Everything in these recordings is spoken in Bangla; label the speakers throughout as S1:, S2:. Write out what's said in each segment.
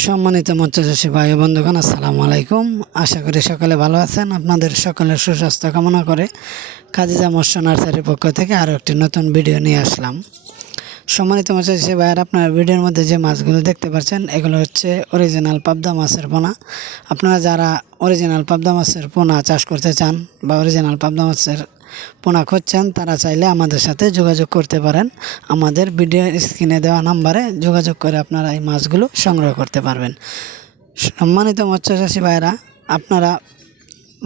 S1: সম্মানিত মৎস্যচাষী ভাই বন্ধুগণ, আসসালামু আলাইকুম। আশা করি সকলে ভালো আছেন। আপনাদের সকলের সুস্বাস্থ্য কামনা করে খাদিজা মৎস্য নার্সারির পক্ষ থেকে আরও একটি নতুন ভিডিও নিয়ে আসলাম। সম্মানিত মৎস্যচাষী ভাইয়ের, আপনার ভিডিওর মধ্যে যে মাছগুলো দেখতে পাচ্ছেন, এগুলো হচ্ছে অরিজিনাল পাবদা মাছের পোনা। আপনারা যারা অরিজিনাল পাবদা মাছের পোনা চাষ করতে চান বা অরিজিনাল পাবদা মাছের পোনা খুঁজছেন তারা চাইলে আমাদের সাথে যোগাযোগ করতে পারেন। আমাদের ভিডিও স্ক্রিনে দেওয়া নাম্বারে যোগাযোগ করে আপনারা এই মাছগুলো সংগ্রহ করতে পারবেন। সম্মানিত মৎস্যচাষী ভাইরা আপনারা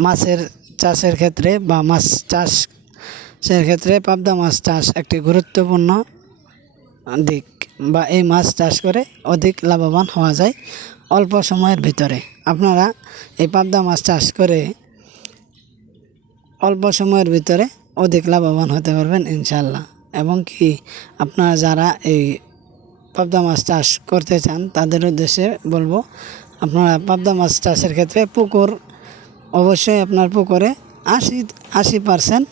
S1: মাছের চাষের ক্ষেত্রে বা মাছ চাষের ক্ষেত্রে পাবদা মাছ চাষ একটি গুরুত্বপূর্ণ দিক বা এই মাছ চাষ করে অধিক লাভবান হওয়া যায় অল্প সময়ের ভিতরে। আপনারা এই পাবদা মাছ চাষ করে অল্প সময়ের ভিতরে অধিক লাভবান হতে পারবেন ইনশাল্লাহ এবং কি আপনারা যারা এই পাবদা মাছ চাষ করতে চান, তাদের উদ্দেশ্যে বলব, আপনারা পাবদা মাছ চাষের ক্ষেত্রে পুকুর, অবশ্যই আপনার পুকুরে আশি আশি পারসেন্ট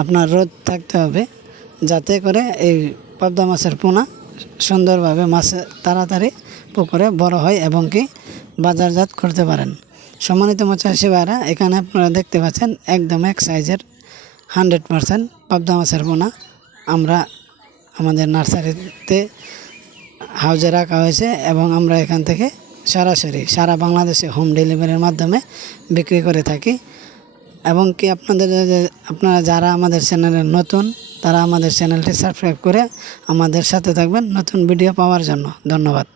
S1: আপনার রোদ থাকতে হবে, যাতে করে এই পাবদা মাছের পোনা সুন্দরভাবে মাছ তাড়াতাড়ি পুকুরে বড় হয় এবং কি বাজারজাত করতে পারেন। সম্মানিত মৎস্যচাষী ভাইরা এখানে আপনারা দেখতে পাচ্ছেন একদম এক সাইজের হান্ড্রেড পারসেন্ট পাবদা মাছের পোনা আমরা আমাদের নার্সারিতে হাউজে রাখা হয়েছে এবং আমরা এখান থেকে সরাসরি সারা বাংলাদেশে হোম ডেলিভারির মাধ্যমে বিক্রি করে থাকি। এবং কি আপনাদের আপনারা যারা আমাদের চ্যানেলে নতুন, তারা আমাদের চ্যানেলটি সাবস্ক্রাইব করে আমাদের সাথে থাকবেন নতুন ভিডিও পাওয়ার জন্য। ধন্যবাদ।